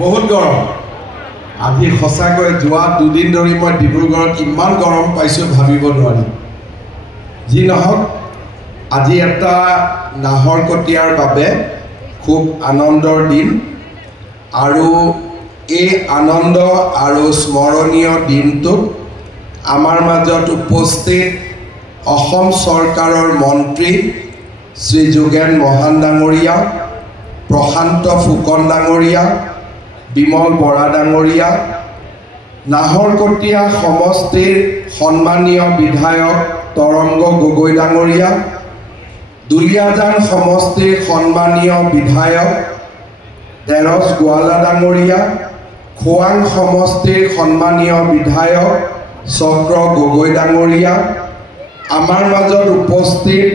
বহুত গৰম আজি সঁচাকৈ যোৱা দুদিন ধৰি মই ডিব্ৰুগড়ত ইমান গৰম পাইছোঁ ভাবিব নোৱাৰি যি নহওক আজি এটা নাহৰকটীয়াৰ বাবে খুব আনন্দৰ দিন আৰু এই আনন্দ আৰু স্মৰণীয় দিনটোত আমাৰ মাজত উপস্থিত অসম চৰকাৰৰ মন্ত্ৰী শ্ৰী যোগেন মহান ডাঙৰীয়া প্ৰশান্ত ফুকন ডাঙৰীয়া বিমল বৰা ডাঙৰীয়া নাহৰকটীয়া সমষ্টিৰ সন্মানীয় বিধায়ক তৰংগ গগৈ ডাঙৰীয়া দুলিয়াজান সমষ্টিৰ সন্মানীয় বিধায়ক দেৰছ গোৱালা ডাঙৰীয়া খোৱাং সমষ্টিৰ সন্মানীয় বিধায়ক চক্ৰ গগৈ ডাঙৰীয়া আমাৰ মাজত উপস্থিত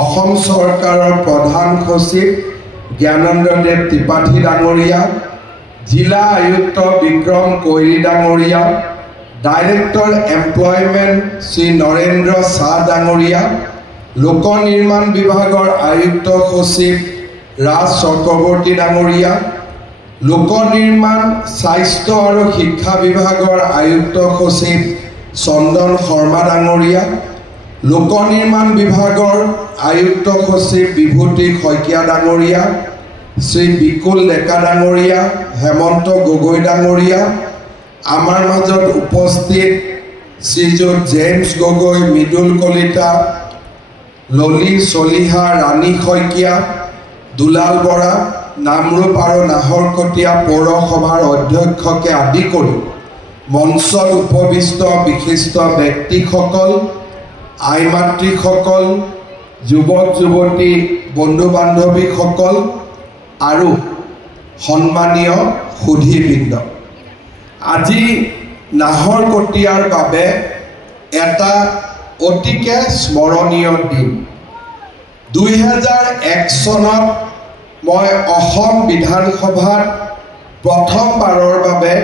অসম চৰকাৰৰ প্ৰধান সচিব জ্ঞানেন্দ্ৰদেৱ ত্ৰিপাঠী ডাঙৰীয়া জিলা আয়ুক্ত বিক্ৰম কৈৰী ডাঙৰীয়া ডাইৰেক্টৰ এমপ্লয়মেণ্ট শ্ৰী নৰেন্দ্ৰ শাহ ডাঙৰীয়া লোক নিৰ্মাণ বিভাগৰ আয়ুক্ত সচিব ৰাজ চক্ৰৱৰ্তী ডাঙৰীয়া লোক নিৰ্মাণ স্বাস্থ্য আৰু শিক্ষা বিভাগৰ আয়ুক্ত সচিব চন্দন শৰ্মা ডাঙৰীয়া লোক নিৰ্মাণ বিভাগৰ আয়ুক্ত সচিব বিভূতি শইকীয়া ডাঙৰীয়া শ্ৰী বিকুল ডেকা ডাঙৰীয়া হেমন্ত গগৈ ডাঙৰীয়া আমাৰ মাজত উপস্থিত শ্ৰীযুত জেমছ গগৈ মৃদুল কলিতা ললি চলিহা ৰাণী শইকীয়া দুলাল বৰা নামৰূপ আৰু নাহৰকটীয়া পৌৰসভাৰ অধ্যক্ষকে আদি কৰি মঞ্চত উপবিষ্ট বিশিষ্ট ব্যক্তিসকল আই মাতৃসকল যুৱক যুৱতী বন্ধু বান্ধৱীসকল আৰু সন্মানীয় সুধীবৃন্দ আজি নাহৰকটীয়াৰ বাবে এটা অতিকে স্মৰণীয় দিন 2001 চনত মই অসম বিধানসভাত প্ৰথমবাৰৰ বাবে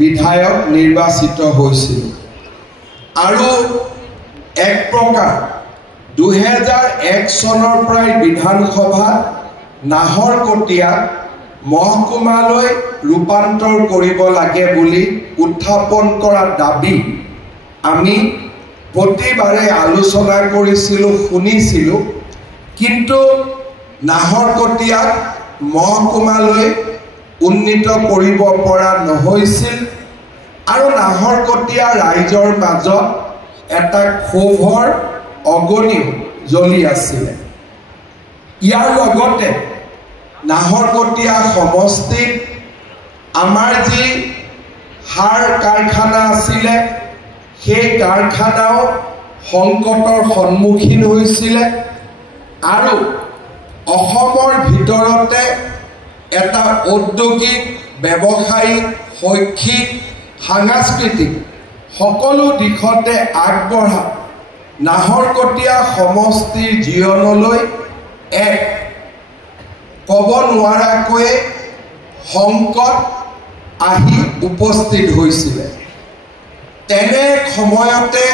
বিধায়ক নিৰ্বাচিত হৈছিল আৰু এক প্ৰকাৰ 2001 চনৰ পৰাই বিধানসভাত নাহৰকটীয়া মহকুমালৈ ৰূপান্তৰ কৰিব লাগে বুলি উত্থাপন কৰা দাবী আমি প্ৰতিবাৰে আলোচনা কৰিছিলোঁ শুনিছিলোঁ কিন্তু নাহৰকটীয়াক মহকুমালৈ উন্নীত কৰিব পৰা নহৈছিল আৰু নাহৰকটীয়া ৰাইজৰ মাজত এটা ক্ষোভৰ অগণি জ্বলি আছিলে ইয়াৰ লগতে নাহৰকটীয়া সমষ্টিত আমাৰ যি সাৰ কাৰখানা আছিলে সেই কাৰখানাও সংকটৰ সন্মুখীন হৈছিলে আৰু অসমৰ ভিতৰতে এটা ঔদ্যোগিক ব্যৱসায়িক শৈক্ষিক সাংস্কৃতিক সকলো দিশতে আগবঢ়া নাহৰকটীয়া সমষ্টিৰ জীৱনলৈ এক ক'ব নোৱাৰাকৈ সংকট আহি উপস্থিত হৈছিলে তেনে সময়তে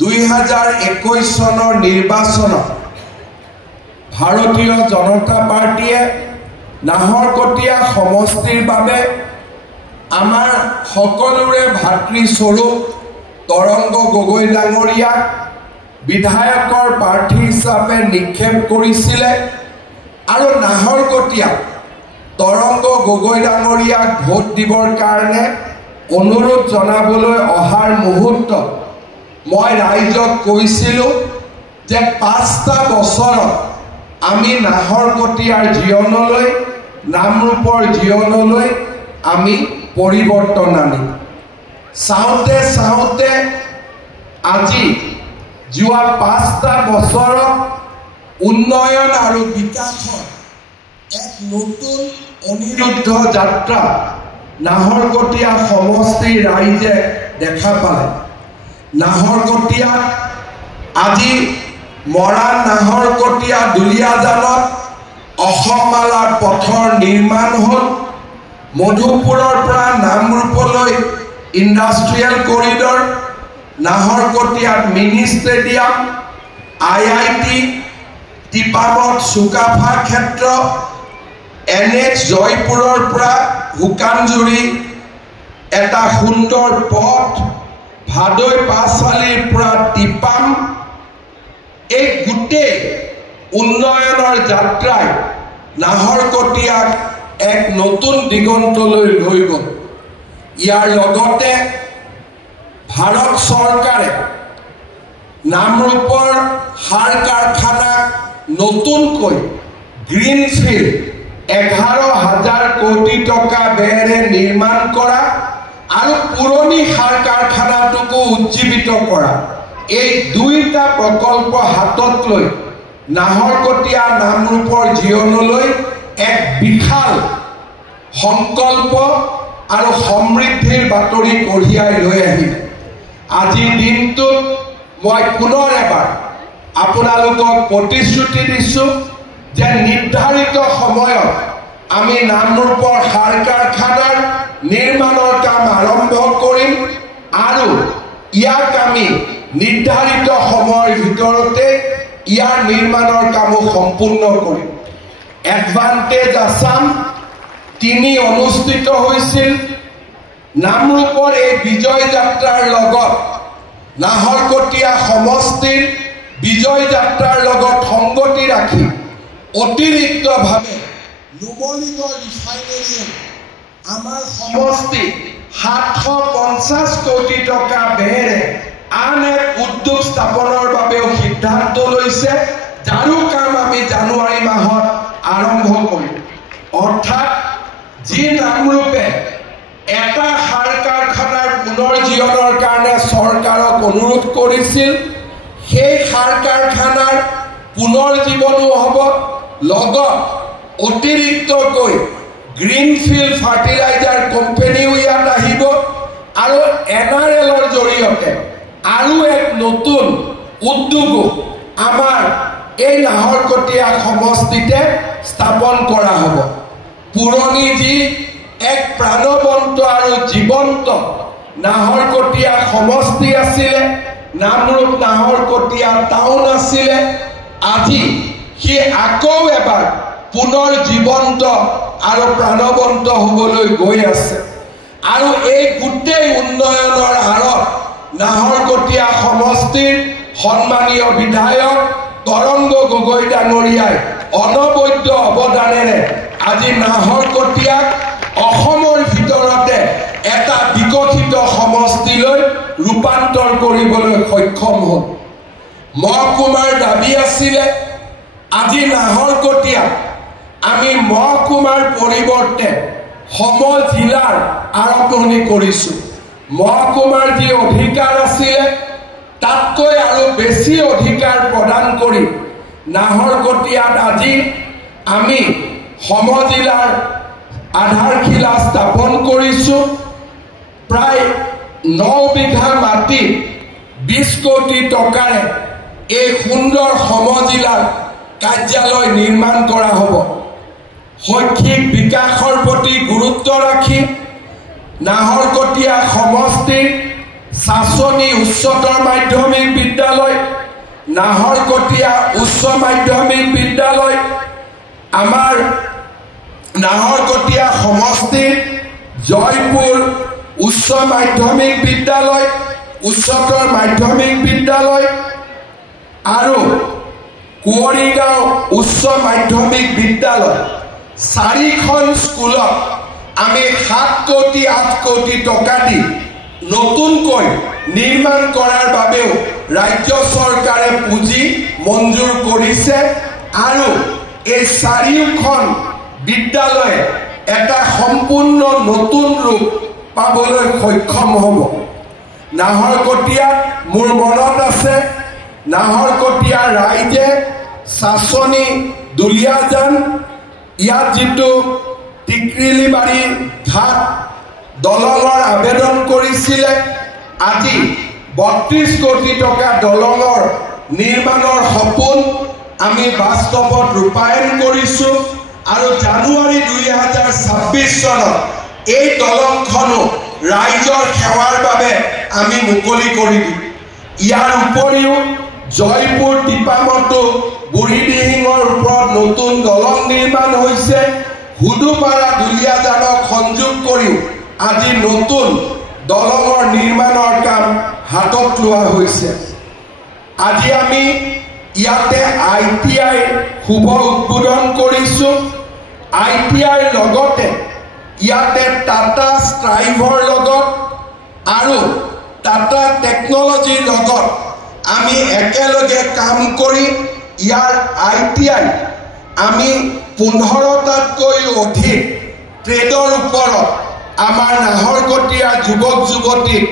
2021 চনৰ নিৰ্বাচনত ভাৰতীয় জনতা পাৰ্টীয়ে নাহৰকটীয়া সমষ্টিৰ বাবে আমাৰ সকলোৰে ভাতৃস্বৰূপ তৰংগ গগৈ ডাঙৰীয়াক বিধায়কৰ প্ৰাৰ্থী হিচাপে নিক্ষেপ কৰিছিলে আৰু নাহৰকটীয়াক তৰংগ গগৈ ডাঙৰীয়াক ভোট দিবৰ কাৰণে অনুৰোধ জনাবলৈ অহাৰ মুহূৰ্তত মই ৰাইজক কৈছিলোঁ যে 5টা বছৰত আমি নাহৰকটীয়াৰ জীৱনলৈ নামৰূপৰ জীৱনলৈ আমি পৰিৱৰ্তন আনিম চাওঁতে চাওঁতে আজি যোৱা 5টা বছৰত উন্নয়ন আৰু বিকাশৰ এক নতুন অনিৰুদ্ধ যাত্ৰা নাহৰকটীয়া সমষ্টিৰ ৰাইজে দেখা পালে নাহৰকটীয়া আজি মৰাণ নাহৰকটীয়া দুলিয়াজানত অসমমালা পথৰ নিৰ্মাণ হ'ল মধুপুৰৰ পৰা নামৰূপলৈ ইণ্ডাষ্ট্ৰিয়েল কৰিডৰ নাহৰকটীয়াত মিনি ষ্টেডিয়াম IIT টিপামত চুকাফা ক্ষেত্ৰ NH জয়পুৰৰ পৰা হুকানজুৰি এটা সুন্দৰ পথ ভাদৈ পাছালিৰ পৰা টিপাম এই গোটেই উন্নয়নৰ যাত্ৰাই নাহৰকটীয়াক এক নতুন দিগন্তলৈ লৈ গ'ল। ইয়াৰ লগতে ভাৰত চৰকাৰে নামৰূপৰ সাৰ কাৰখানাক নতুনকৈ গ্ৰীণফিল্ড 11,000 কোটি টকা ব্যয়েৰে নিৰ্মাণ কৰা আৰু পুৰণি সাৰ কাৰখানাটোকো উজ্জীৱিত কৰা এই দুইটা প্ৰকল্প হাতত লৈ নাহৰকটীয়া নামৰূপৰ জীৱনলৈ এক বিশাল সংকল্প আৰু সমৃদ্ধিৰ বাতৰি কঢ়িয়াই লৈ আহিল। আজিৰ দিনটোত মই পুনৰ এবাৰ আপোনালোকক প্ৰতিশ্ৰুতি দিছোঁ যে নিৰ্ধাৰিত সময়ত আমি নামৰূপৰ সাৰ কাৰখানাৰ নিৰ্মাণৰ কাম আৰম্ভ কৰিম আৰু ইয়াক আমি নিৰ্ধাৰিত সময়ৰ ভিতৰতে ইয়াৰ নিৰ্মাণৰ কামো সম্পূৰ্ণ কৰিম। এডভান্টেজ আসাম 3 অনুষ্ঠিত হৈছিল। নামৰূপৰ এই বিজয় যাত্ৰাৰ লগত নাহৰকটীয়া সমষ্টিৰ বিজয় যাত্ৰাৰ লগত সংগতি ৰাখি অতিৰিক্তভাৱে নুমলীগড় ৰিফাইনেৰীয়ে আমাৰ সমষ্টি 750 কোটি টকা ব্যয়েৰে আন এক উদ্যোগ স্থাপনৰ বাবেও সিদ্ধান্ত লৈছে, যাৰো কাম আমি জানুৱাৰী মাহত আৰম্ভ কৰিম। অৰ্থাৎ যি নামৰূপে এটা সাৰ কাৰখানাৰ পুনৰ্জীৱনৰ কাৰণে চৰকাৰক অনুৰোধ কৰিছিল, সেই সাৰ কাৰখানাৰ পুনৰ্জীৱনো হ'ব, লগত অতিৰিক্তকৈ গ্ৰীণফিল্ড ফাৰ্টিলাইজাৰ কোম্পানীও ইয়াত আহিব আৰু NRLৰ জৰিয়তে আৰু এক নতুন উদ্যোগো আমাৰ এই নাহৰকটীয়া সমষ্টিতে স্থাপন কৰা হ'ব। পুৰণি যি এক প্ৰাণবন্ত আৰু জীৱন্ত নাহৰকটীয়া সমষ্টি আছিলে, নামৰূপ নাহৰকটীয়া টাউন আছিলে, আজি সি আকৌ এবাৰ পুনৰ জীৱন্ত আৰু প্ৰাণবন্ত হ'বলৈ গৈ আছে। আৰু এই গোটেই উন্নয়নৰ আঁৰত নাহৰকটীয়া সমষ্টিৰ সন্মানীয় বিধায়ক তৰংগ গগৈ ডাঙৰীয়াই অনবদ্য অৱদানেৰে আজি নাহৰকটীয়াক অসমৰ ভিতৰতে এটা বিকশিত সমষ্টিলৈ ৰূপান্তৰ কৰিবলৈ সক্ষম হ'ল। মহকুমাৰ দাবী আছিলে, আজি নাহৰকটীয়াক আমি মহকুমাৰ পৰিৱৰ্তে সমজিলাৰ আৰম্ভণি কৰিছোঁ। মহকুমাৰ যি অধিকাৰ আছিলে তাতকৈ আৰু বেছি অধিকাৰ প্ৰদান কৰি নাহৰকটীয়াত আজি আমি সমজিলাৰ আধাৰশিলা স্থাপন কৰিছোঁ। প্ৰায় 9 বিঘা মাটি 20 কোটি টকাৰে এই সুন্দৰ সমজিলাৰ কাৰ্যালয় নিৰ্মাণ কৰা হ'ব। শৈক্ষিক বিকাশৰ প্ৰতি গুৰুত্ব ৰাখি নাহৰকটীয়া সমষ্টিৰ চাচনি উচ্চতৰ মাধ্যমিক বিদ্যালয়, নাহৰকটীয়া উচ্চ মাধ্যমিক বিদ্যালয়, আমাৰ নাহৰকটীয়া সমষ্টিৰ জয়পুৰ উচ্চ মাধ্যমিক বিদ্যালয়, উচ্চতৰ মাধ্যমিক বিদ্যালয় আৰু কুঁৱৰীগাঁও উচ্চ মাধ্যমিক বিদ্যালয়, 4খন স্কুলত আমি 7 কোটি 8 কোটি টকা দি নতুনকৈ নিৰ্মাণ কৰাৰ বাবেও ৰাজ্য চৰকাৰে পুঁজি মঞ্জুৰ কৰিছে আৰু এই 4খন বিদ্যালয়ে এটা সম্পূৰ্ণ নতুন ৰূপ পাবলৈ সক্ষম হ'ব। নাহৰকটীয়াত মোৰ মনত আছে, নাহৰকটীয়া ৰাইজে চাচনি দুলীয়াজান ইয়াত যিটো টিকৰিলিবাৰী ঘাট দলঙৰ আবেদন কৰিছিলে, আজি 32 কোটি টকা দলঙৰ নিৰ্মাণৰ সপোন আমি বাস্তৱত ৰূপায়ণ কৰিছোঁ আৰু জানুৱাৰী 2026 চনত এই দলংখনো ৰাইজৰ সেৱাৰ বাবে আমি মুকলি কৰি দিম। ইয়াৰ উপৰিও জয়পুৰ টিপামতো বুঢ়ীদিহিঙৰ ওপৰত নতুন দলং নিৰ্মাণ হৈছে। হুদুপাৰা দুলীয়াজানক সংযোগ নতুন দলঙৰ নিৰ্মাণৰ কাম হাতত লোৱা হৈছে। আজি আমি ইয়াতে ITI শুভ উদ্বোধন কৰিছোঁ। ITI লগতে ইয়াতে টাটা ষ্ট্ৰাইভৰ লগত আৰু টাটা টেকনলজিৰ লগত আমি একেলগে কাম কৰি ইয়াৰ ITI আমি 15টাতকৈ অধিক ট্ৰেডৰ ওপৰত আমাৰ নাহৰকটীয়াৰ যুৱক যুৱতীক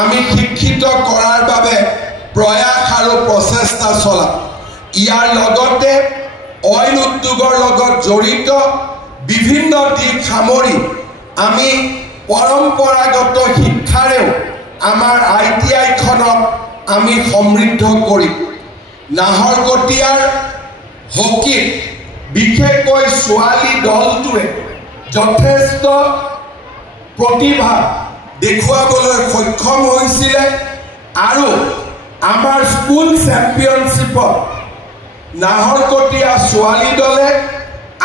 আমি শিক্ষিত কৰাৰ বাবে প্ৰয়াস আৰু প্ৰচেষ্টা চলাম। ইয়াৰ লগতে অইল উদ্যোগৰ লগত জড়িত বিভিন্ন দিশ সামৰি আমি পৰম্পৰাগত শিক্ষাৰেও আমাৰ ITI-খনক আমি সমৃদ্ধ কৰিম। নাহৰকটীয়াৰ হকীত বিশেষকৈ ছোৱালী দলটোৱে যথেষ্ট প্ৰতিভা দেখুৱাবলৈ সক্ষম হৈছিলে আৰু আমাৰ স্কুল চেম্পিয়নশ্বিপত নাহৰকটীয়া ছোৱালী দলে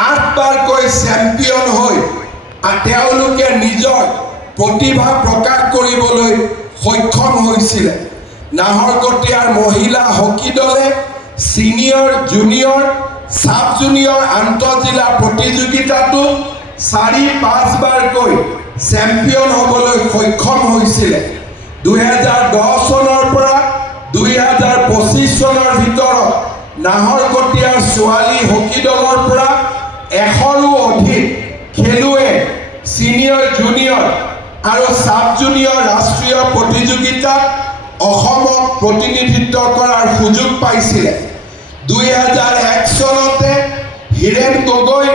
8বাৰকৈ চেম্পিয়ন হৈ তেওঁলোকে নিজৰ প্ৰতিভা প্ৰকাশ কৰিবলৈ সক্ষম হৈছিলে। নাহৰকটীয়াৰ মহিলা হকী দলে সিনিয়ৰ জুনিয়ৰ সাব জুনিয়ৰ আন্তঃজিলা প্ৰতিযোগিতাতো 4-5 বাৰকৈ চেম্পিয়ন হ'বলৈ সক্ষম হৈছিলে। 2010 চনৰ পৰা 2025 চনৰ ভিতৰত নাহৰকটীয়াৰ ছোৱালী হকী দলৰ পৰা 100ৰো অধিক খেলুৱৈ সিনিয়ৰ জুনিয়ৰ আৰু সাব জুনিয়ৰ ৰাষ্ট্ৰীয় প্ৰতিযোগিতাত অসমক প্ৰতিনিধিত্ব কৰাৰ সুযোগ পাইছিলে। 2001 চনতে হীৰেন গগৈ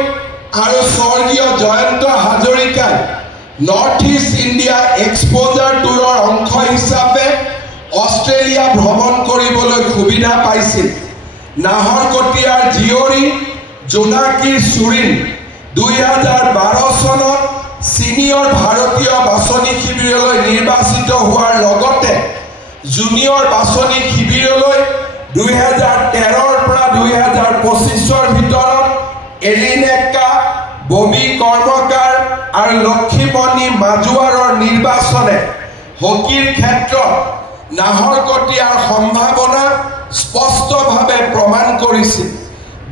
আৰু স্বৰ্গীয় জয়ন্ত হাজৰিকাই নৰ্থ ইষ্ট ইণ্ডিয়া এক্সপ'জাৰ টুৰৰ অংশ হিচাপে অষ্ট্ৰেলিয়া ভ্ৰমণ কৰিবলৈ সুবিধা পাইছিল। নাহৰকটীয়াৰ জীয়ৰী জোনাকী চুৰিন 2012 চনত সিনিয়ৰ ভাৰতীয় বাছনি শিবিৰলৈ নিৰ্বাচিত হোৱাৰ লগতে জুনিয়ৰ বাছনি শিবিৰলৈ 2013ৰ পৰা 2025ৰ ভিতৰত এলিনেকা ববি কৰ্মকাৰ আৰু লক্ষীমণি মাজুৱাৰৰ নিৰ্বাচনে হকীৰ ক্ষেত্ৰত নাহৰকটীয়াৰ সম্ভাৱনা স্পষ্টভাৱে প্ৰমাণ কৰিছিল।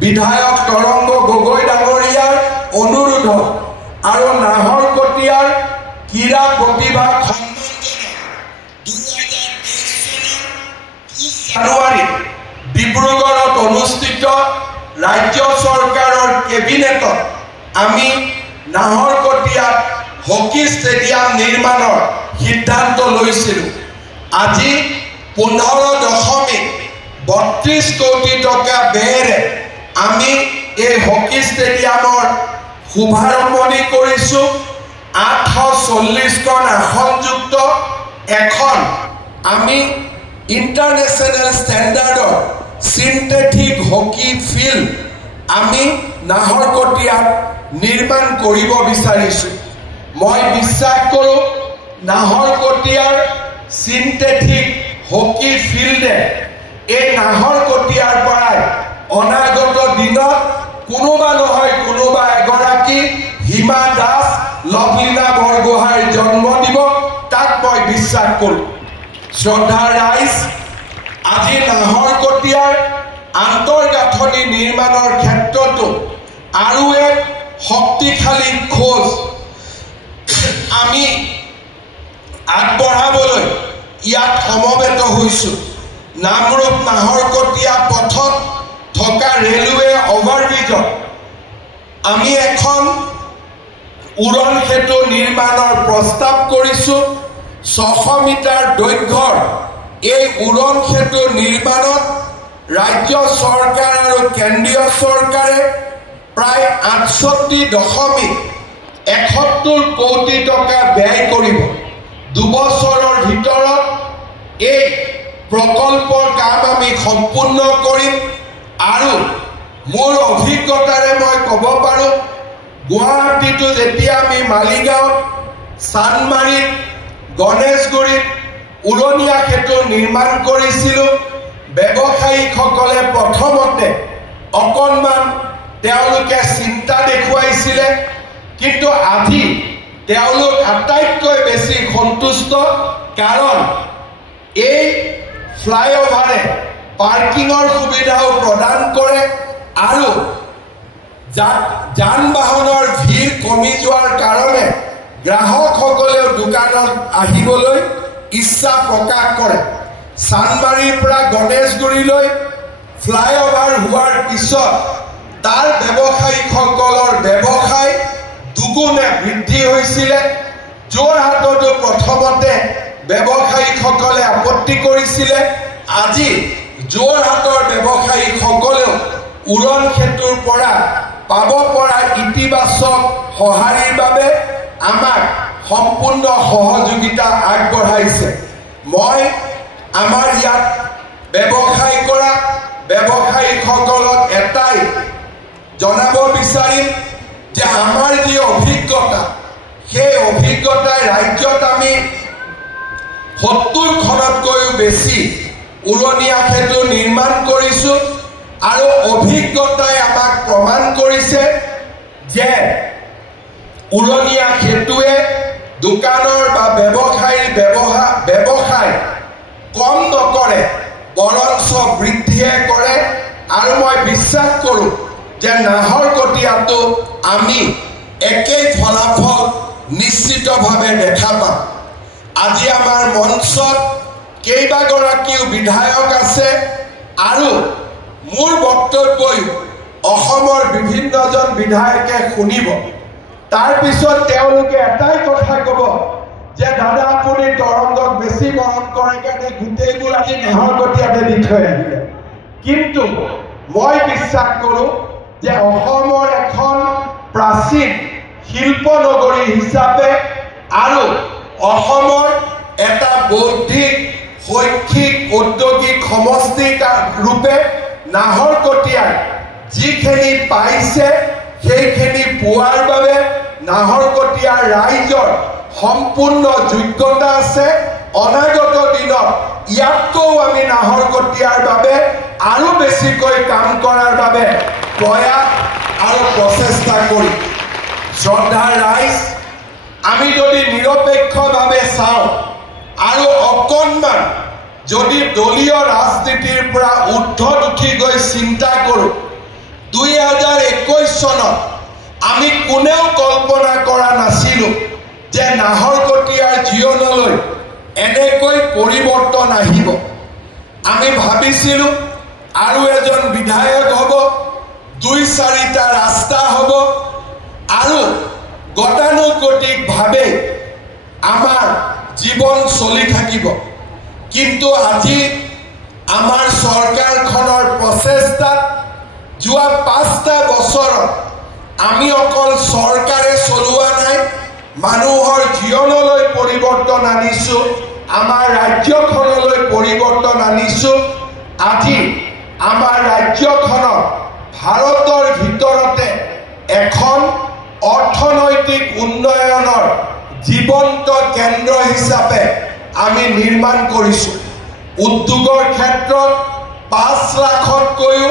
বিধায়ক তৰংগ গগৈ ডাঙৰীয়াৰ অনুৰোধ আৰু নাহৰকটীয়াৰ ক্ৰীড়া প্ৰতিভা জানুৱাৰীত ডিব্ৰুগড়ত অনুষ্ঠিত ৰাজ্য চৰকাৰৰ কেবিনেটত আমি নাহৰকটীয়াত হকী ষ্টেডিয়াম নিৰ্মাণৰ সিদ্ধান্ত লৈছিলোঁ। আজি 15.32 কোটি টকা ব্যয়েৰে আমি এই হকী ষ্টেডিয়ামৰ শুভাৰম্ভণি কৰিছোঁ। 840খন আসনযুক্ত এখন আমি ইণ্টাৰনেশ্যনেল ষ্টেণ্ডাৰ্ডৰ চিন্থেটিক হকী ফিল্ড আমি নাহৰকটীয়াত নিৰ্মাণ কৰিব বিচাৰিছোঁ। মই বিশ্বাস কৰোঁ নাহৰকটীয়াৰ চিন্থেটিক হকী ফিল্ডে এই নাহৰকটীয়াৰ পৰাই অনাগত দিনত কোনোবা নহয় কোনোবা এগৰাকী হিমা দাস লভলীনা বৰগোহাঁইৰ জন্ম দিব, তাক মই বিশ্বাস কৰোঁ। শ্ৰদ্ধা ৰাইজ, আজি নাহৰকটীয়াৰ আন্তঃগাঁথনি নিৰ্মাণৰ ক্ষেত্ৰতো আৰু এক শক্তিশালী খোজ আমি আগবঢ়াবলৈ ইয়াত সমবেত হৈছোঁ। নামৰূপ নাহৰকটীয়া পথত থকা ৰেলৱে অভাৰব্ৰিজত আমি এখন উৰণ সেতু নিৰ্মাণৰ প্ৰস্তাৱ কৰিছোঁ। 600 মিটাৰ দৈৰ্ঘ্যৰ এই উৰণ সেতু নিৰ্মাণত ৰাজ্য চৰকাৰ আৰু কেন্দ্ৰীয় চৰকাৰে প্ৰায় 68.71 কোটি টকা ব্যয় কৰিব। 2 বছৰৰ ভিতৰত এই প্ৰকল্পৰ কাম আমি সম্পূৰ্ণ কৰিম আৰু মোৰ অভিজ্ঞতাৰে মই ক'ব পাৰোঁ, গুৱাহাটীতো যেতিয়া আমি মালিগাঁৱত, চানমাৰীত, গণেশগুৰিত উৰণীয়া সেতু নিৰ্মাণ কৰিছিলোঁ, ব্যৱসায়িকসকলে প্ৰথমতে অকণমান তেওঁলোকে চিন্তা দেখুৱাইছিলে, কিন্তু আজি তেওঁলোক আটাইতকৈ বেছি সন্তুষ্ট, কাৰণ এই ফ্লাইঅভাৰে পাৰ্কিঙৰ সুবিধাও প্ৰদান কৰে আৰু যান বাহনৰ ভিৰ কমি যোৱাৰ কাৰণে গ্ৰাহকসকলেও দোকানত আহিবলৈ ইচ্ছা প্ৰকাশ কৰে। চানমাৰীৰ পৰা গণেশগুৰিলৈ ফ্লাইঅভাৰ হোৱাৰ পিছত তাৰ ব্যৱসায়ীসকলৰ ব্যৱসায় দুগুণে বৃদ্ধি হৈছিলে। যোৰহাটতো প্ৰথমতে ব্যৱসায়ীসকলে আপত্তি কৰিছিলে। আজি যোৰহাটৰ ব্যৱসায়ীসকলেও উৰণ সেতুৰ পৰা পাব পৰা ইতিবাচক সঁহাৰিৰ বাবে আমাক সম্পূৰ্ণ সহযোগিতা আগবঢ়াইছে। মই আমাৰ ইয়াত ব্যৱসায় কৰা ব্যৱসায়ীসকলক এটাই জনাব বিচাৰিম যে আমাৰ যি অভিজ্ঞতা, সেই অভিজ্ঞতাই ৰাজ্যত আমি 70খনতকৈও বেছি উৰণীয়া সেতু নিৰ্মাণ কৰিছোঁ আৰু অভিজ্ঞতাই আমাক প্ৰমাণ কৰিছে যে উৰণীয়া সেতুৱে দোকানৰ বা ব্যৱসায়ীৰ ব্যৱসায় কম নকৰে, বৰঞ্চ বৃদ্ধিয়ে কৰে। আৰু মই বিশ্বাস কৰোঁ যে নাহৰকটীয়াতো আমি একেই ফলাফল নিশ্চিতভাৱে দেখা পাম। আজি আমাৰ মঞ্চত কেইবাগৰাকীও বিধায়ক আছে আৰু মোৰ বক্তব্যই অসমৰ বিভিন্নজন বিধায়কে শুনিব। তাৰপিছত তেওঁলোকে এটাই কথা ক'ব যে দাদা আপুনি তৰংগক বেছি মৰম কৰে কাৰণে গোটেইবোৰ আজি নাহৰকটীয়াতে দি থৈ আহিলে। কিন্তু মই বিশ্বাস কৰোঁ যে অসমৰ এখন প্ৰাচীন শিল্প নগৰী হিচাপে আৰু অসমৰ এটা বৌদ্ধিক শৈক্ষিক ঔদ্যোগিক সমষ্টি ৰূপে নাহৰকটীয়াই যিখিনি পাইছে সেইখিনি পোৱাৰ বাবে নাহৰকটীয়াৰ ৰাইজৰ সম্পূৰ্ণ যোগ্যতা আছে। অনাগত দিনত ইয়াতকৈ আমি নাহৰকটীয়াৰ বাবে আৰু বেছিকৈ কাম কৰাৰ বাবে প্ৰয়াস আৰু প্ৰচেষ্টা কৰিম। শ্ৰদ্ধাৰ ৰাইজ, আমি যদি নিৰপেক্ষভাৱে চাওঁ আৰু অকণমান যদি দলীয় ৰাজনীতিৰ পৰা ঊৰ্ধত উঠি গৈ চিন্তা কৰোঁ, 2021 চনত আমি কোনেও কল্পনা কৰা নাছিলোঁ যে নাহৰকটীয়াৰ জীৱনলৈ এনেকৈ পৰিৱৰ্তন আহিব। আমি ভাবিছিলোঁ আৰু এজন বিধায়ক হ'ব, 2-4টা ৰাস্তা হ'ব আৰু গতানুগতিকভাৱে আমাৰ জীৱন চলি থাকিব। কিন্তু আজি আমাৰ চৰকাৰখনৰ প্ৰচেষ্টাত যোৱা 5টা বছৰত আমি অকল চৰকাৰে চলোৱা নাই, মানুহৰ জীৱনলৈ পৰিৱৰ্তন আনিছোঁ, আমাৰ ৰাজ্যখনলৈ পৰিৱৰ্তন আনিছোঁ। আজি আমাৰ ৰাজ্যখনত ভাৰতৰ ভিতৰতে এখন অৰ্থনৈতিক উন্নয়নৰ জীৱন্ত কেন্দ্ৰ হিচাপে আমি নিৰ্মাণ কৰিছোঁ। উদ্যোগৰ ক্ষেত্ৰত 5 লাখতকৈও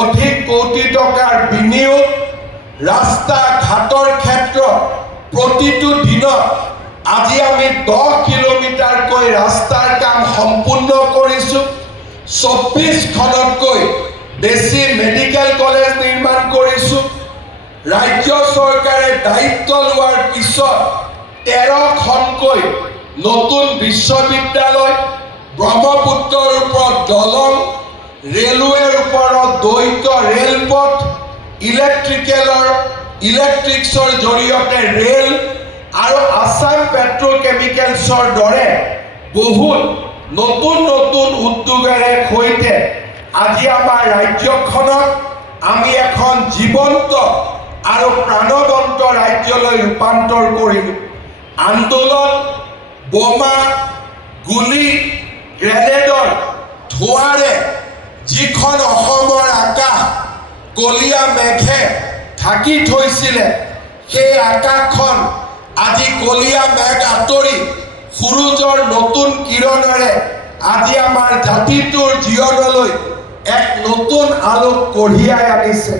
অধিক কোটি টকাৰ বিনিয়োগ, ৰাস্তা ঘাটৰ ক্ষেত্ৰত প্ৰতিটো দিনত আজি আমি 10 কিলোমিটাৰকৈ ৰাস্তাৰ কাম সম্পূৰ্ণ কৰিছোঁ। 24খনতকৈ বেছি মেডিকেল কলেজ নিৰ্মাণ কৰিছোঁ। ৰাজ্য চৰকাৰে দায়িত্ব লোৱাৰ পিছত 13খনকৈ নতুন বিশ্ববিদ্যালয়, ব্ৰহ্মপুত্ৰৰ ওপৰত দলং, ৰেলৱেৰ ওপৰত দ্বৈত ৰেলপথ, ইলেক্ট্ৰিক্সৰ জৰিয়তে ৰেল আৰু আছাম পেট্ৰকেমিকেলছৰ দৰে বহুত নতুন নতুন উদ্যোগেৰে সৈতে আজি আমাৰ ৰাজ্যখনক আমি এখন জীৱন্ত আৰু প্ৰাণবন্ত ৰাজ্যলৈ ৰূপান্তৰ কৰিলোঁ। আন্দোলন, বোমা, গুলি, গ্ৰেনেডৰ ধোঁৱাৰে যিখন অসমৰ আকাশ কলীয়া মেঘে ঢাকি থৈছিলে, সেই আকাশখন আজি কলীয়া মেঘ আঁতৰি সূৰুজৰ নতুন কিৰণেৰে আজি আমাৰ জাতিটোৰ জীৱনলৈ এক নতুন আলোক কঢ়িয়াই আনিছে।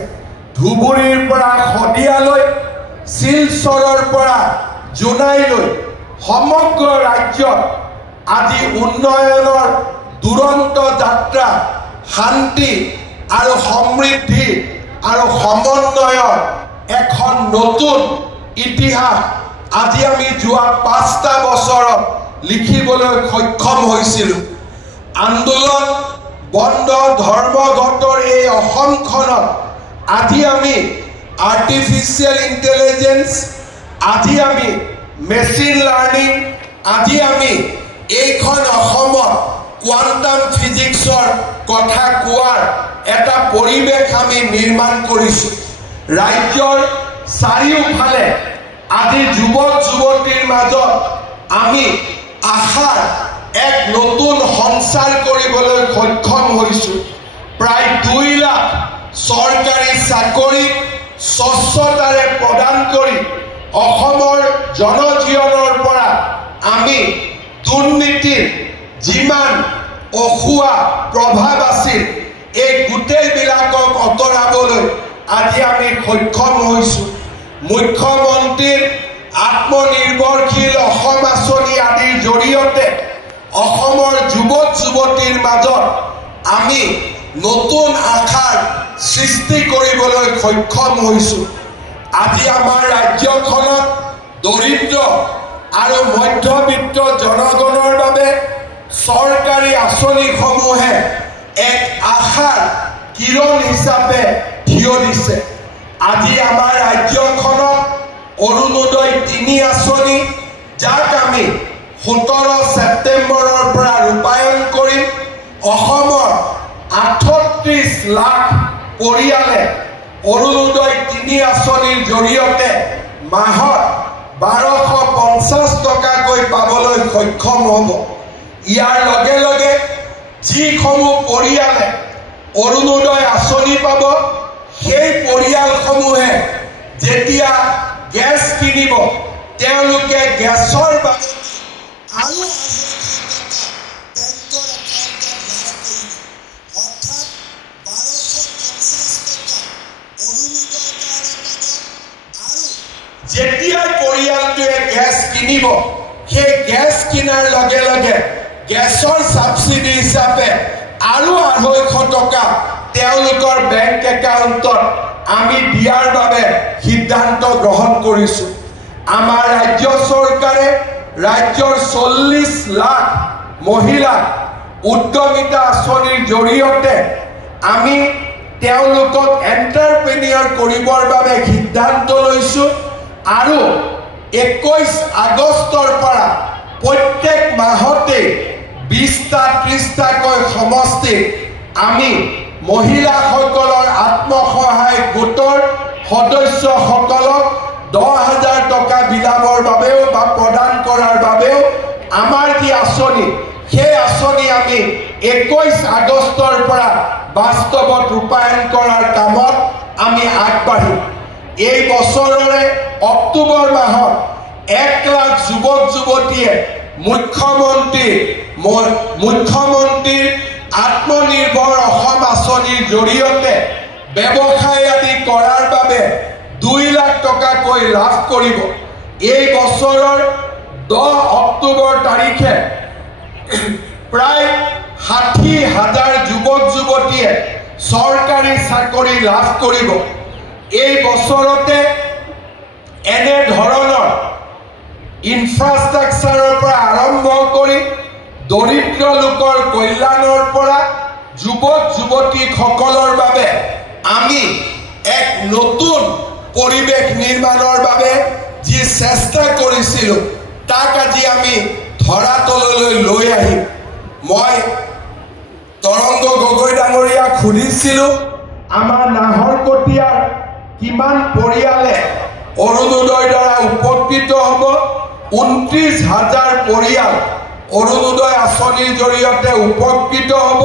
ধুবুৰীৰ পৰা শদিয়ালৈ, শিলচৰৰ পৰা জোনাইলৈ সমগ্ৰ ৰাজ্যত আজি উন্নয়নৰ দুৰন্ত যাত্ৰা শান্তি আৰু সমৃদ্ধি আৰু সমন্বয়ৰ এখন নতুন ইতিহাস আজি আমি যোৱা 5টা বছৰত লিখিবলৈ সক্ষম হৈছিলোঁ আন্দোলন বন্ধ ধৰ্মঘটৰ এই অসমখনত আজি আমি আৰ্টিফিচিয়েল ইন্টেলিজেন্স আজি আমি মেচিন লাৰ্নিং আজি আমি এইখন অসমত কোৱান্টাম ফিজিক্সৰ কথা কোৱাৰ এটা পৰিৱেশ আমি নিৰ্মাণ কৰিছোঁ ৰাজ্যৰ চাৰিওফালে আজি যুৱক যুৱতীৰ মাজত আমি আশাৰ এক নতুন সঞ্চাৰ কৰিবলৈ সক্ষম হৈছোঁ প্ৰায় 2 লাখ চৰকাৰী চাকৰি স্বচ্ছতাৰে প্ৰদান কৰি অসমৰ জনজীৱনৰ পৰা আমি দুৰ্নীতিৰ যিমান অখুৱা প্ৰভাৱ আছিল এই গোটেইবিলাকক অতৰাবলৈ আজি আমি সক্ষম হৈছোঁ মুখ্যমন্ত্ৰীৰ আত্মনিৰ্ভৰশীল অসম আঁচনি আদিৰ জৰিয়তে অসমৰ যুৱক যুৱতীৰ মাজত আমি নতুন আশাৰ সৃষ্টি কৰিবলৈ সক্ষম হৈছোঁ আজি আমাৰ ৰাজ্যখনত দৰিদ্ৰ আৰু মধ্যবিত্ত জনগণৰ বাবে চৰকাৰী আঁচনিসমূহে এক আশাৰ কিৰণ হিচাপে থিয় দিছে আজি আমাৰ ৰাজ্যখনত অৰুণোদয় 3 আঁচনি যাক আমি 17 ছেপ্টেম্বৰৰ পৰা ৰূপায়ণ কৰিম অসমৰ 38 লাখ পৰিয়ালে অৰুণোদয় 3 আঁচনিৰ জৰিয়তে মাহত 1250 টকাকৈ পাবলৈ সক্ষম হ'ব ইয়াৰ লগে লগে যিসমূহ পৰিয়ালে অৰুণোদয় আঁচনি পাব সেই পৰিয়ালসমূহে যেতিয়া গেছ কিনিব তেওঁলোকে গেছৰ বাবে আৰু যেতিয়াই পৰিয়ালটোৱে গেছ কিনিব সেই গেছ কিনাৰ লগে লগে গেছৰ সাবসিডি হিচাপে আৰু 250 টকা তেওঁলোকৰ বেংক একাউণ্টত আমি দিয়াৰ বাবে সিদ্ধান্ত গ্ৰহণ কৰিছোঁ আমাৰ ৰাজ্য চৰকাৰে ৰাজ্যৰ 40 লাখ মহিলা উদ্যমিতা আঁচনিৰ জৰিয়তে আমি তেওঁলোকক এণ্টাৰপ্ৰেনিয়ৰ কৰিবৰ বাবে সিদ্ধান্ত লৈছোঁ আৰু 21 আগষ্টৰ পৰা প্ৰত্যেক মাহতে 20টা 30টাকৈ সমষ্টি আমি মহিলাসকলৰ আত্মসহায়ক গোটৰ সদস্যসকলক 10,000 টকা বিলাবৰ বাবেও বা প্ৰদান কৰাৰ বাবেও আমাৰ কি আঁচনি সেই আঁচনি আমি 21 আগষ্টৰ পৰা বাস্তৱত ৰূপায়ণ কৰাৰ কামত আমি আগবাঢ়িম এই বছৰৰে অক্টোবৰ মাহত 1 লাখ যুৱক যুৱতীয়ে মুখ্যমন্ত্ৰীৰ আত্মনিৰ্ভৰ অসম আঁচনিৰ জৰিয়তে ব্যৱসায় আদি কৰাৰ বাবে 2 লাখ টকাকৈ লাভ কৰিব এই বছৰৰ 10 অক্টোবৰ তাৰিখে প্ৰায় 60,000 যুৱক যুৱতীয়ে চৰকাৰী চাকৰি লাভ কৰিব এই বছৰতে এনে ধৰণৰ ইনফ্ৰাষ্ট্ৰাকচাৰৰ পৰা আৰম্ভ কৰি দৰিদ্ৰ লোকৰ কল্যাণৰ পৰা যুৱক যুৱতীসকলৰ বাবে আমি এক নতুন পৰিৱেশ নিৰ্মাণৰ বাবে যি চেষ্টা কৰিছিলোঁ তাক আজি আমি ধৰাতললৈ লৈ আহিম মই তৰংগ গগৈ ডাঙৰীয়াক সুধিছিলোঁ আমাৰ নাহৰকটীয়াৰ কিমান পৰিয়ালে অৰুণোদয়ৰ দ্বাৰা উপকৃত হ'ব 29,000 পৰিয়াল অৰুণোদয় আঁচনিৰ জৰিয়তে উপকৃত হ'ব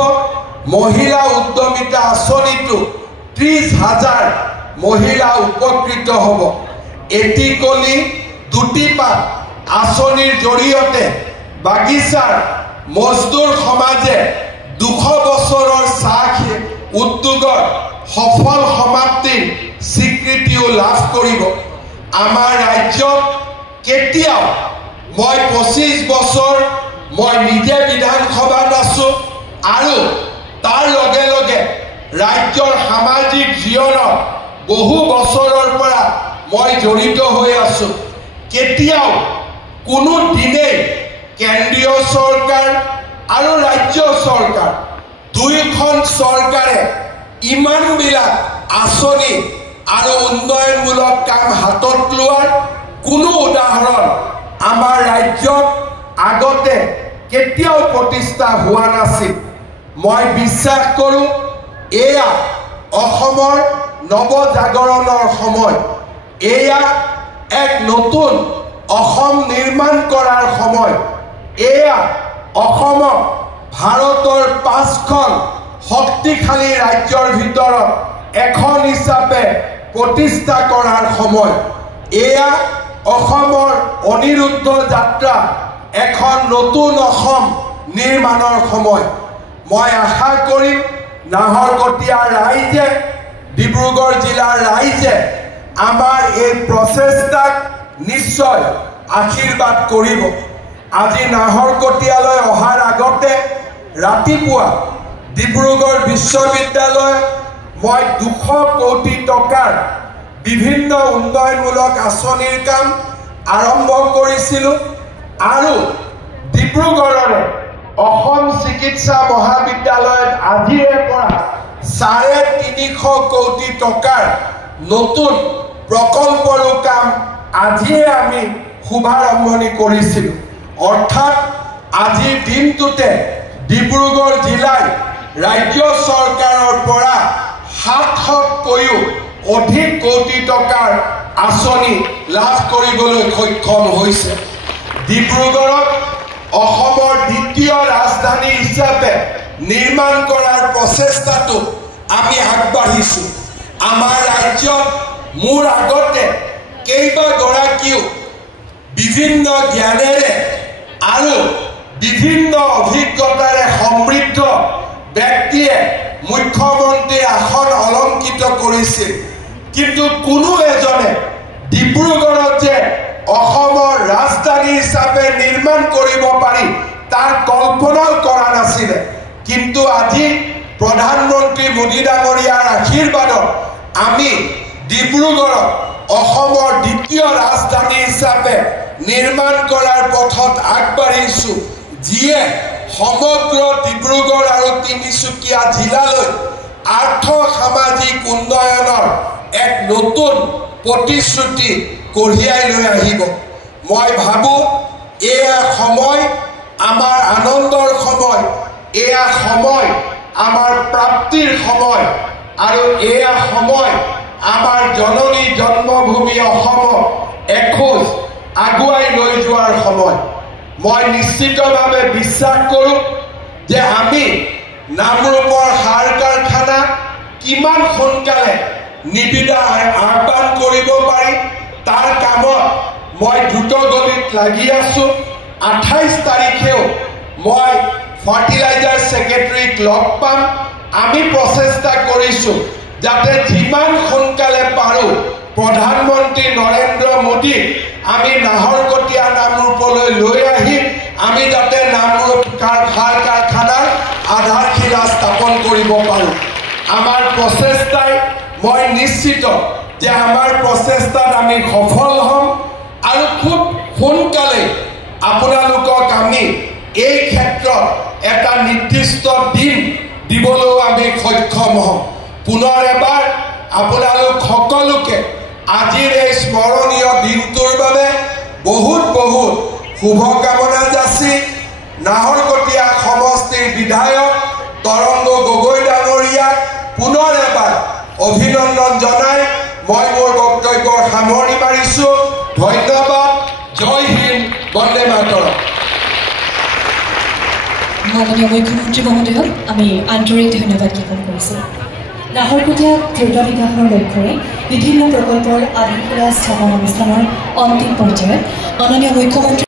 মহিলা উদ্যমিতা আঁচনিটো 30,000 মহিলা উপকৃত হ'ব এটিকলি দুটিপাত আঁচনিৰ জৰিয়তে বাগিচাৰ মজদুৰ সমাজে 200 বছৰৰ চাহ উদ্যোগৰ সফল সমাপ্তিৰ স্বীকৃতিও লাভ কৰিব আমাৰ ৰাজ্যত কেতিয়াও মই 25 বছৰ মই নিজে বিধানসভাত আছো আৰু তাৰ লগে লগে ৰাজ্যৰ সামাজিক জীৱনত বহু বছৰৰ পৰা মই জড়িত হৈ আছো কেতিয়াও কোনো দিনে কেন্দ্ৰীয় চৰকাৰ আৰু ৰাজ্য চৰকাৰ দুইখন চৰকাৰে ইমান বিলাক আঁচনি আৰু উন্নয়নমূলক কাম হাতত লোৱাৰ কোনো উদাহৰণ আমাৰ ৰাজ্যত আগতে কেতিয়াও প্ৰতিষ্ঠা হোৱা নাছিল মই বিশ্বাস কৰোঁ এয়া অসমৰ নৱজাগৰণৰ সময় এয়া এক নতুন অসম নিৰ্মাণ কৰাৰ সময় এয়া অসমক ভাৰতৰ 5খন শক্তিশালী ৰাজ্যৰ ভিতৰত এখন হিচাপে প্ৰতিষ্ঠা কৰাৰ সময় এয়া অসমৰ অনিৰুদ্ধ যাত্ৰা এখন নতুন অসম নিৰ্মাণৰ সময় মই আশা কৰিম নাহৰকটীয়াৰ ৰাইজে ডিব্ৰুগড় জিলাৰ ৰাইজে আমাৰ এই প্ৰচেষ্টাক নিশ্চয় আশীৰ্বাদ কৰিব আজি নাহৰকটীয়ালৈ অহাৰ আগতে ৰাতিপুৱা ডিব্ৰুগড় বিশ্ববিদ্যালয় মই 200 কোটি টকাৰ বিভিন্ন উন্নয়নমূলক আঁচনিৰ কাম আৰম্ভ কৰিছিলোঁ আৰু ডিব্ৰুগড়ৰে অসম চিকিৎসা মহাবিদ্যালয়ত আজিৰে পৰা 350 কোটি টকাৰ নতুন প্ৰকল্পৰ কাম আজিয়ে আমি শুভাৰম্ভণি কৰিছিলোঁ অৰ্থাৎ আজিৰ দিনটোতে ডিব্ৰুগড় জিলাই ৰাজ্য চৰকাৰৰ পৰা 700কৈও অধিক কোটি টকাৰ আঁচনি লাভ কৰিবলৈ সক্ষম হৈছে ডিব্ৰুগড়ক অসমৰ দ্বিতীয় ৰাজধানী হিচাপে নিৰ্মাণ কৰাৰ প্ৰচেষ্টাটো আমি আগবাঢ়িছোঁ আমাৰ ৰাজ্যত মোৰ আগতে কেইবাগৰাকীও বিভিন্ন জ্ঞানেৰে আৰু বিভিন্ন অভিজ্ঞতাৰে সমৃদ্ধ ব্যক্তিয়ে মুখ্যমন্ত্ৰীৰ আসন অলংকৃত কৰিছিল কিন্তু কোনো এজনে ডিব্ৰুগড়ত যে অসমৰ ৰাজধানী হিচাপে নিৰ্মাণ কৰিব পাৰি তাৰ কল্পনাও কৰা নাছিলে কিন্তু আজি প্ৰধানমন্ত্ৰী মোদী ডাঙৰীয়াৰ আশীৰ্বাদত আমি ডিব্ৰুগড়ক অসমৰ দ্বিতীয় ৰাজধানী হিচাপে নিৰ্মাণ কৰাৰ পথত আগবাঢ়িছোঁ যিয়ে সমগ্ৰ ডিব্ৰুগড় আৰু তিনিচুকীয়া জিলালৈ আৰ্থ সামাজিক উন্নয়নৰ এক নতুন প্ৰতিশ্ৰুতি কঢ়িয়াই লৈ আহিব মই ভাবোঁ এয়া সময় আমাৰ আনন্দৰ সময় এয়া সময় আমাৰ প্ৰাপ্তিৰ সময় আৰু এয়া সময় আমাৰ জননী জন্মভূমি অসমক এখোজ আগুৱাই লৈ যোৱাৰ সময় মই নিশ্চিতভাৱে বিশ্বাস কৰোঁ যে আমি নামৰূপৰ সাৰ কাৰখানা কিমান সোনকালে নিবিদা আহ্বান কৰিব পাৰি তাৰ কামত মই দ্ৰুতগতিত লাগি আছোঁ 28 তাৰিখেও মই ফাৰ্টিলাইজাৰ ছেক্ৰেটাৰীক লগ পাম আমি প্ৰচেষ্টা কৰিছোঁ যাতে যিমান সোনকালে পাৰোঁ প্ৰধানমন্ত্ৰী নৰেন্দ্ৰ মোদী আমি নাহৰকটীয়া নামৰূপলৈ লৈ আহি আমি যাতে নামৰূপ সাৰ কাৰখানাৰ আধাৰশিলা স্থাপন কৰিব পাৰোঁ আমাৰ প্ৰচেষ্টাই মই নিশ্চিত যে আমাৰ প্ৰচেষ্টাত আমি সফল হ'ম আৰু খুব সোনকালে আপোনালোকক আমি এই ক্ষেত্ৰত এটা নিৰ্দিষ্ট দিন দিবলৈও আমি সক্ষম হ'ম পুনৰ এবাৰ আপোনালোক সকলোকে আজিৰ এই স্মৰণীয় দিনটোৰ বাবে বহুত বহুত শুভকামনা যাচি নাহৰকটীয়া সমষ্টিৰ বিধায়ক তৰংগ গগৈ ডাঙৰীয়াক পুনৰ এবাৰ অভিনন্দন জনাই মই মোৰ বক্তব্যৰ সামৰণি মাৰিছোঁ ধন্যবাদ জয় হিন্দ বন্দে মাতৰম মাননীয় মুখ্যমন্ত্ৰী মহোদয়ক আমি আন্তৰিক ধন্যবাদ জ্ঞাপন কৰিছোঁ নাহৰকটীয়া দ্ৰুত বিকাশৰ লক্ষ্যৰে বিভিন্ন প্ৰকল্পৰ আধাৰশিলা স্থাপন অনুষ্ঠানৰ অন্তিম পৰ্যায়ত মাননীয় মুখ্যমন্ত্ৰী